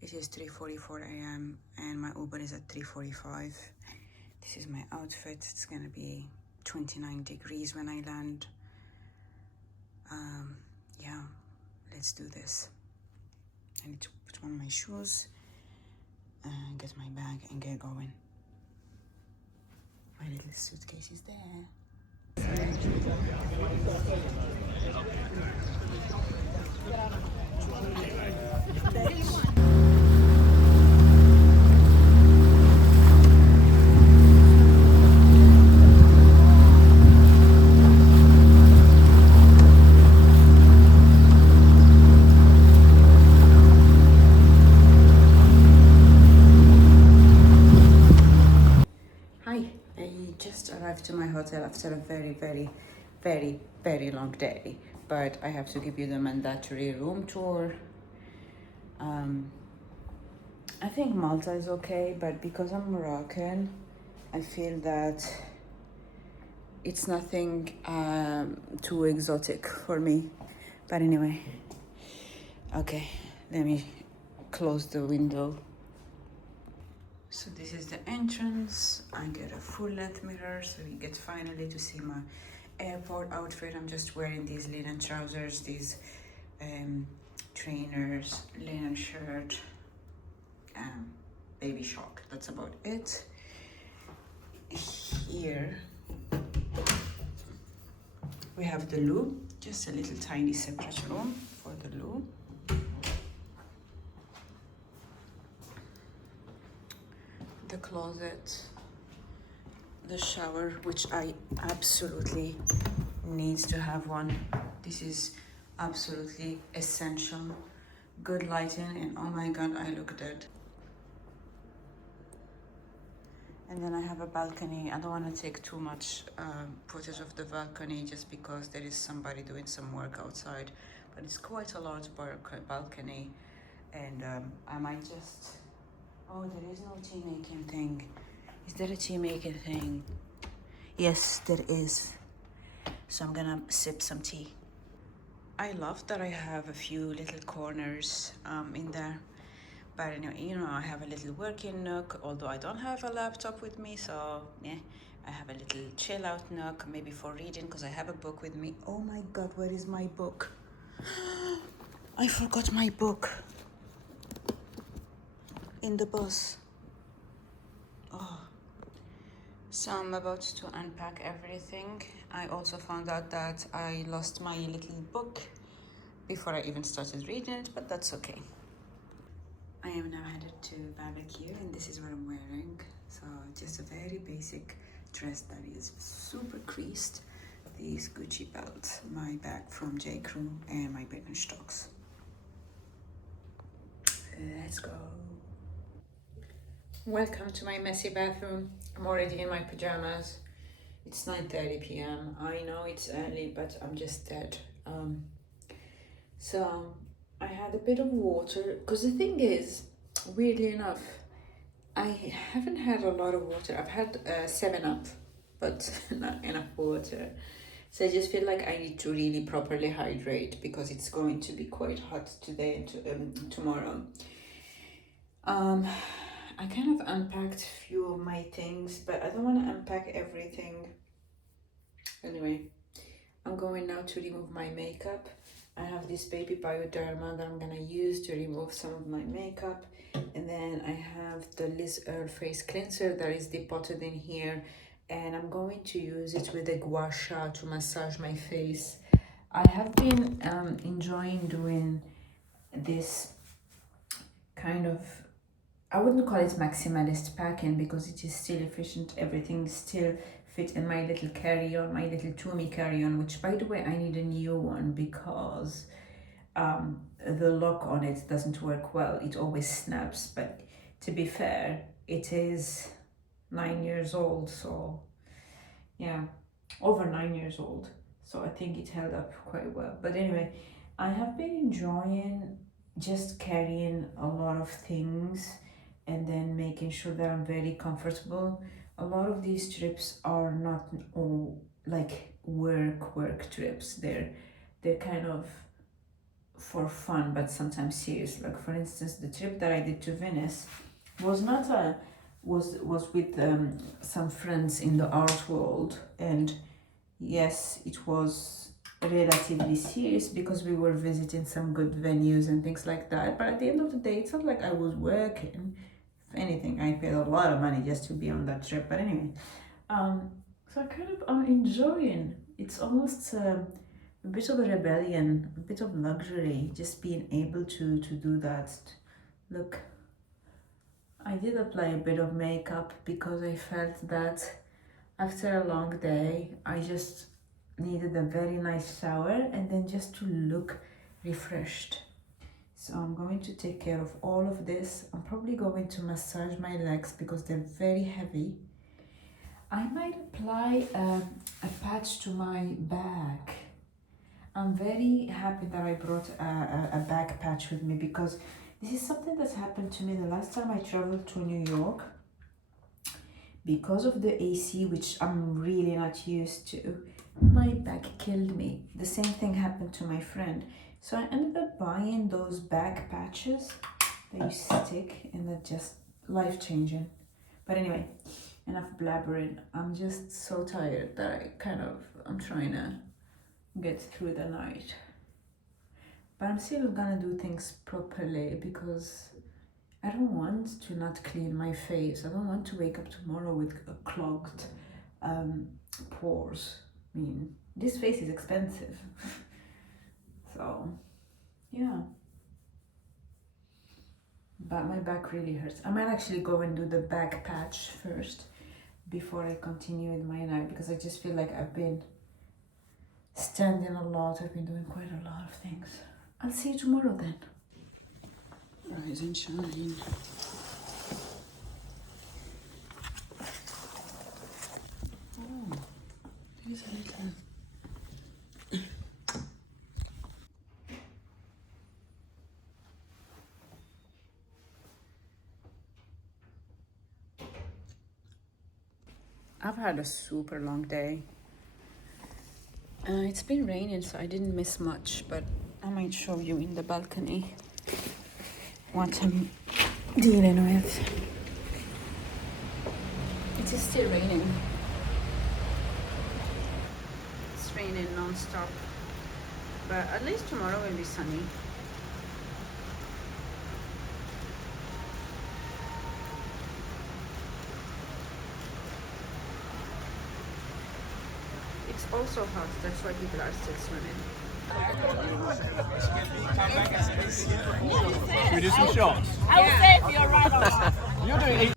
It is 3:44 a.m. and my Uber is at 3:45. This is my outfit. It's gonna be 29 degrees when I land. Yeah, let's do this. I need to put on my shoes and get my bag and get going. My little suitcase is there. Hi, I just arrived to my hotel after a very long day, but I have to give you the mandatory room tour. I think Malta is okay, but because I'm Moroccan, I feel that it's nothing too exotic for me. But anyway, okay, let me close the window. So this is the entrance. I get a full length mirror, so you get finally to see my airport outfit. I'm just wearing these linen trousers, these trainers, linen shirt, baby shock. That's about it. Here we have the loo, just a little tiny separate room for the loo. The closet, the shower, which I absolutely needs to have one. This is absolutely essential. Good lighting, and oh my god, I look dead. And then I have a balcony. I don't want to take too much footage of the balcony just because there is somebody doing some work outside, but it's quite a large balcony, and I might just... Oh, there is no tea making thing. Is there a tea making thing? Yes, there is. So I'm gonna sip some tea. I love that I have a few little corners in there. But anyway, you know, I have a little working nook, although I don't have a laptop with me, so yeah. I have a little chill out nook, maybe for reading, because I have a book with me. Oh my god, where is my book? I forgot my book in the bus. Oh. So I'm about to unpack everything. I also found out that I lost my little book before I even started reading it, but that's okay. I am now headed to barbecue, and this is what I'm wearing. So just a very basic dress that is super creased, this Gucci belt, my bag from J. Crew, and my Birkenstocks. Let's go. Welcome to my messy bathroom. I'm already in my pajamas. It's 9:30 p.m. I know it's early, but I'm just dead. So I had a bit of water, because the thing is, weirdly enough, I haven't had a lot of water. I've had 7 Up, but not enough water. So I just feel like I need to really properly hydrate, because it's going to be quite hot today and tomorrow. I kind of unpacked a few of my things, but I don't want to unpack everything. Anyway, I'm going now to remove my makeup. I have this baby Bioderma that I'm gonna use to remove some of my makeup. And then I have the Liz Earl face cleanser that is deposited in here. And I'm going to use it with a gua sha to massage my face. I have been enjoying doing this kind of, I wouldn't call it maximalist packing, because it is still efficient. Everything still fit in my little carry-on, my little Tumi carry-on, which by the way, I need a new one because the lock on it doesn't work well. It always snaps, but to be fair, it is 9 years old, so yeah, over 9 years old. So I think it held up quite well. But anyway, I have been enjoying just carrying a lot of things and then making sure that I'm very comfortable. A lot of these trips are not all like work trips. They're kind of for fun, but sometimes serious. Like for instance, the trip that I did to Venice was not a was with some friends in the art world, and yes, it was relatively serious because we were visiting some good venues and things like that. But at the end of the day, it's not like I was working. If anything, I paid a lot of money just to be on that trip. But anyway, so I kind of am enjoying. It's almost a bit of a rebellion, a bit of luxury, just being able to do that. Look, I did apply a bit of makeup because I felt that after a long day, I just needed a very nice shower and then just to look refreshed. So I'm going to take care of all of this. I'm probably going to massage my legs because they're very heavy. I might apply a patch to my back. I'm very happy that I brought a back patch with me because this is something that's happened to me the last time I traveled to New York. Because of the AC, which I'm really not used to, my back killed me. The same thing happened to my friend. So I ended up buying those back patches that you stick and they're just life-changing. But anyway, enough blabbering. I'm just so tired that I'm trying to get through the night. But I'm still gonna do things properly because I don't want to not clean my face. I don't want to wake up tomorrow with clogged pores. I mean, this face is expensive. So, yeah. But my back really hurts. I might actually go and do the back patch first before I continue with my night because I just feel like I've been standing a lot. I've been doing quite a lot of things. I'll see you tomorrow then. Rise and shine. Oh, there's a little. I've had a super long day. It's been raining, so I didn't miss much, but I might show you in the balcony what I'm dealing with. It is still raining. It's raining non-stop, but at least tomorrow will be sunny. It's also hot, that's why people are still swimming. Should we do some shots? I will say if you're right or not. You're doing.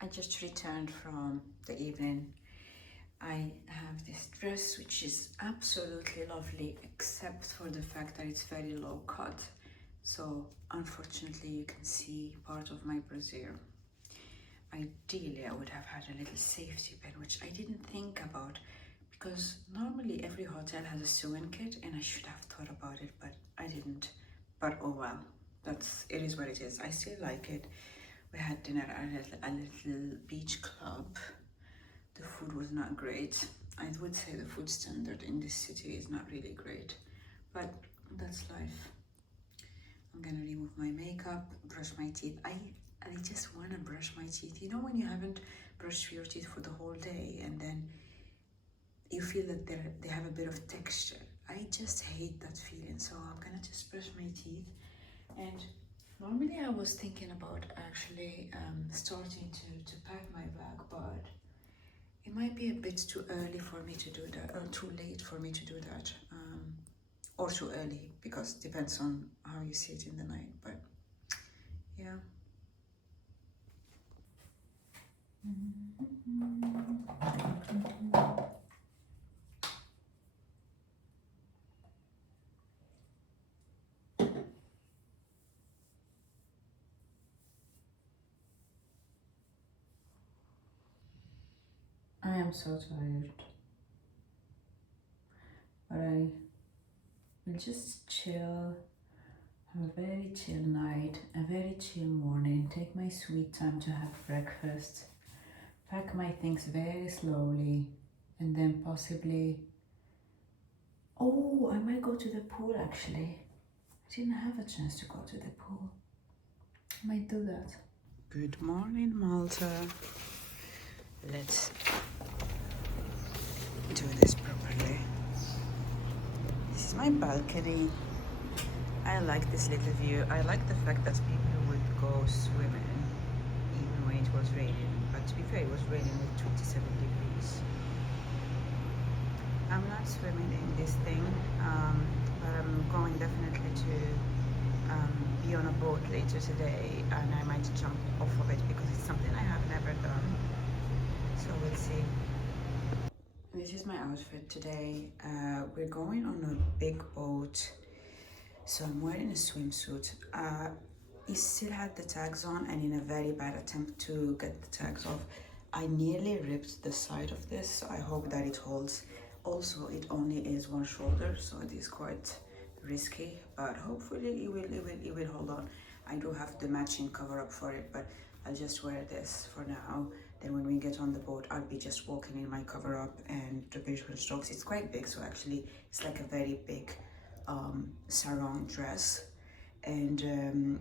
I just returned from the evening. I have this dress which is absolutely lovely except for the fact that it's very low cut. So unfortunately you can see part of my brassiere. Ideally I would have had a little safety pin, which I didn't think about because normally every hotel has a sewing kit and I should have thought about it, but I didn't. But oh well, it is what it is. I still like it. We had dinner at a little beach club. The food was not great. I would say the food standard in this city is not really great, but that's life. I'm gonna remove my makeup, brush my teeth. I just wanna brush my teeth. You know when you haven't brushed your teeth for the whole day and then you feel that they have a bit of texture. I just hate that feeling, so I'm gonna just brush my teeth. And normally I was thinking about actually starting to pack my bag, but it might be a bit too early for me to do that, or too late for me to do that, or too early, because it depends on how you see it in the night, but yeah. I am so tired, but I will just chill, have a very chill night, a very chill morning, take my sweet time to have breakfast, pack my things very slowly, and then possibly, oh, I might go to the pool actually. I didn't have a chance to go to the pool. I might do that. Good morning, Malta. Let's do this properly. This is my balcony. I like this little view. I like the fact that people would go swimming even when it was raining. But to be fair, it was raining with 27 degrees. I'm not swimming in this thing, but I'm going definitely to be on a boat later today, and I might jump off of it because it's something I have never done. So we'll see. This is my outfit today. We're going on a big boat, so I'm wearing a swimsuit. It still had the tags on, and in a very bad attempt to get the tags off, I nearly ripped the side of this, so I hope that it holds. Also, it only is one shoulder, so it is quite risky, but hopefully it will hold on. I do have the matching cover up for it, but I'll just wear this for now. Then when we get on the boat, I'll be just walking in my cover up and the visual strokes. It's quite big, so actually it's like a very big sarong dress, and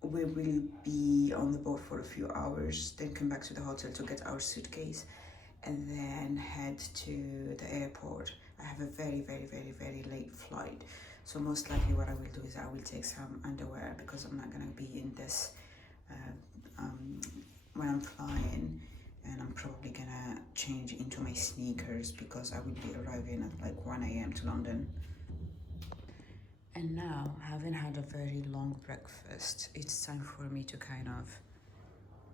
we will be on the boat for a few hours, then come back to the hotel to get our suitcase, and then head to the airport. I have a very late flight, so most likely what I will do is I will take some underwear because I'm not gonna be in this when I'm flying, and I'm probably gonna change into my sneakers because I will be arriving at like 1 a.m. to London. And now, having had a very long breakfast, it's time for me to kind of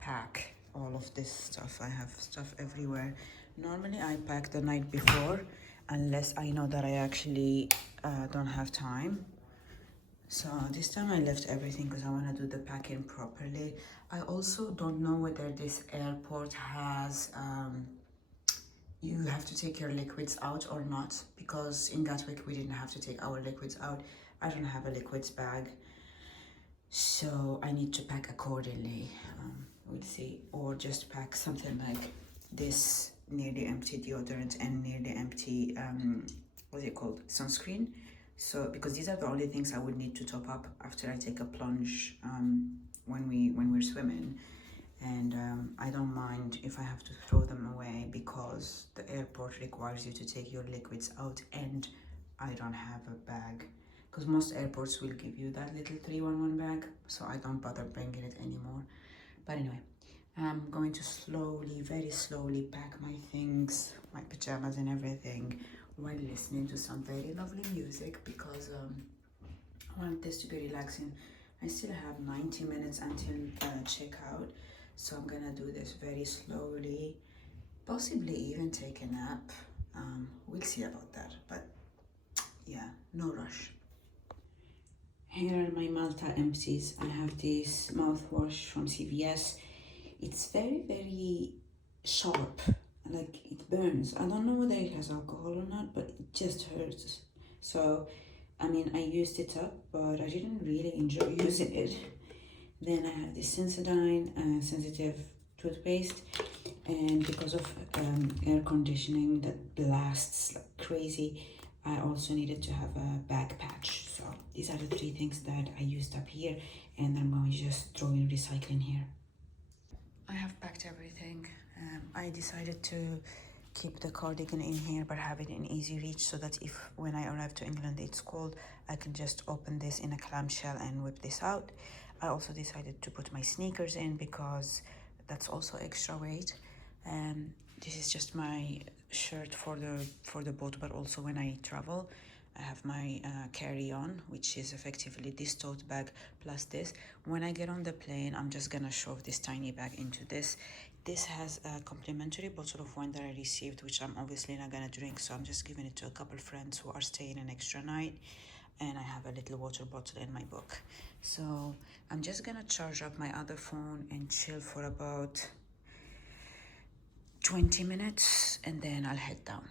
pack all of this stuff. I have stuff everywhere. Normally I pack the night before, unless I know that I actually don't have time. So this time I left everything because I want to do the packing properly. I also don't know whether this airport has you have to take your liquids out or not, because in Gatwick we didn't have to take our liquids out. I don't have a liquids bag, so I need to pack accordingly. We'll see, or just pack something like this nearly empty deodorant and nearly empty what's it called, sunscreen. So because these are the only things I would need to top up after I take a plunge when we're swimming. And I don't mind if I have to throw them away because the airport requires you to take your liquids out, and I don't have a bag because most airports will give you that little 311 bag, so I don't bother bringing it anymore. But anyway, I'm going to slowly, very slowly pack my things, my pajamas and everything, while listening to some very lovely music because I want this to be relaxing. I still have 90 minutes until checkout, so I'm gonna do this very slowly, possibly even take a nap. We'll see about that, but yeah, no rush. Here are my Malta empties. I have this mouthwash from CVS. It's very sharp, like it burns. I don't know whether it has alcohol or not, but it just hurts. So I mean, I used it up, but I didn't really enjoy using it. Then I have this Sensodyne sensitive toothpaste, and because of air conditioning that blasts like crazy, I also needed to have a bag patch. So these are the 3 things that I used up here, and I'm going to just throw in recycling here. I have packed everything. I decided to keep the cardigan in here but have it in easy reach, so that if when I arrive to England it's cold, I can just open this in a clamshell and whip this out. I also decided to put my sneakers in because that's also extra weight. This is just my shirt for the boat, but also when I travel I have my carry-on, which is effectively this tote bag plus this. When I get on the plane, I'm just gonna shove this tiny bag into this. This has a complimentary bottle of wine that I received, which I'm obviously not gonna drink, so I'm just giving it to a couple friends who are staying an extra night. And I have a little water bottle in my book. So I'm just gonna charge up my other phone and chill for about 20 minutes, and then I'll head down.